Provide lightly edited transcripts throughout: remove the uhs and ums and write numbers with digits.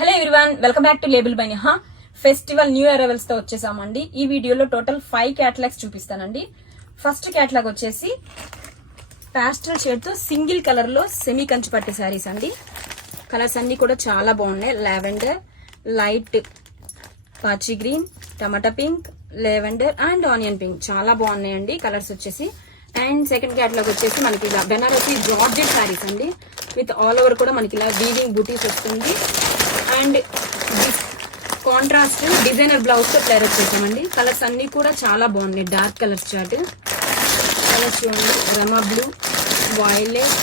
Hello everyone, welcome back to label by Neha. Festival new arrivals తో వచ్చేసామండి. ఈ వీడియోలో టోటల్ 5 క్యాటలాగ్స్ చూపిస్తానండి. ఫస్ట్ క్యాటలాగ్ వచ్చేసి పాస్టల్ షేడ్ తో సింగిల్ కలర్ లో సెమీ కంచి పట్టు శారీస్ అండి. కలర్స్ అన్ని కూడా చాలా బాగున్నాయి. లావెండర్, లైట్ పాచి green, tomato pink, lavender and onion pink చాలా బాగున్నాయండి కలర్స్ వచ్చేసి. అండ్ సెకండ్ క్యాటలాగ్ వచ్చేసి మనకి ఇలా బెనారసి జార్జెట్ శారీస్ అండి. విత్ ఆల్ ఓవర్ కూడా మనకి ఇలా వీవింగ్ బూటీస్ వస్తుంది. అండ్ కాంట్రాస్ట్ డిజైనర్ బ్లౌజ్ తో ప్లేర్ వచ్చేసామండి. కలర్స్ అన్ని కూడా చాలా బాగున్నాయి. డార్క్ కలర్స్ చార్ట్ కలర్స్ చూడండి. Rama blue, violet,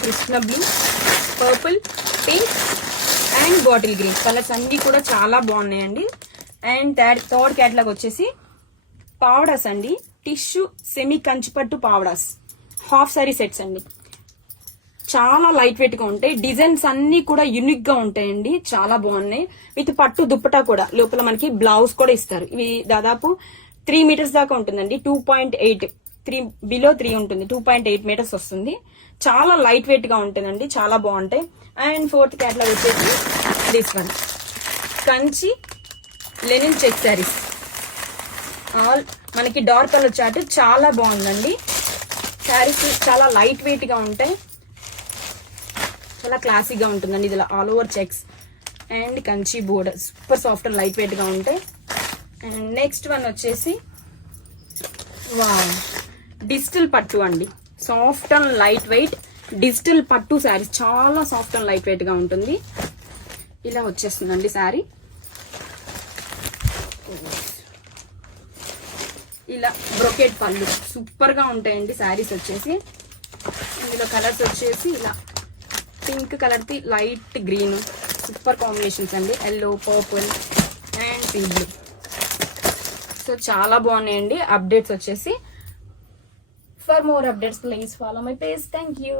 Krishna blue, purple, pink and bottle green colours అన్ని కూడా చాలా బాగున్నాయండి. అండ్ థర్డ్ క్యాటలాగ్ వచ్చేసి పావడాస్ అండి. టిష్యూ సెమీ కంచిపట్టు పావడాస్ హాఫ్ సారీ సెట్స్ అండి. చాలా లైట్ వెయిట్ గా ఉంటాయి. డిజైన్స్ అన్ని కూడా యూనిక్ గా ఉంటాయండి. చాలా బాగున్నాయి. విత్ పట్టు దుప్పటా కూడా లోపల మనకి బ్లౌజ్ కూడా ఇస్తారు. ఇవి దాదాపు 3 మీటర్స్ దాకా ఉంటుందండి. 2.8 బిలో 3 ఉంటుంది. 2.8 మీటర్స్ వస్తుంది. చాలా లైట్ వెయిట్ గా ఉంటుందండి. చాలా బాగుంటాయి. అండ్ ఫోర్త్ క్యాటలాగ్ వచ్చేసి this one Kanchi linen check sarees. All మనకి డార్క్ కలర్ చార్ట్ చాలా బాగుందండి. శారీస్ చాలా లైట్ వెయిట్ గా ఉంటాయి. చాలా క్లాసీగా ఉంటుందండి. ఇది all over checks and Kanchi border super soft and light weight గా ఉంటాయి. అండ్ నెక్స్ట్ వన్ వచ్చేసి వావ్ డిజిటల్ పట్టు అండి. Soft and light weight digital పట్టు శారీస్ చాలా సాఫ్ట్ అండ్ లైట్ వెయిట్ గా ఉంటుంది. ఇలా వచ్చేస్తుందండి శారీ. ఇలా బ్రొకెట్ పళ్ళు సూపర్ గా ఉంటాయండి శారీస్ వచ్చేసి. ఇందులో కలర్స్ వచ్చేసి ఇలా pink colour the light green super combinations అండి. Yellow, purple and pink blue. So చాలా బాగున్నాయండి అప్డేట్స్ వచ్చేసి. For more updates please follow my page. Thank you.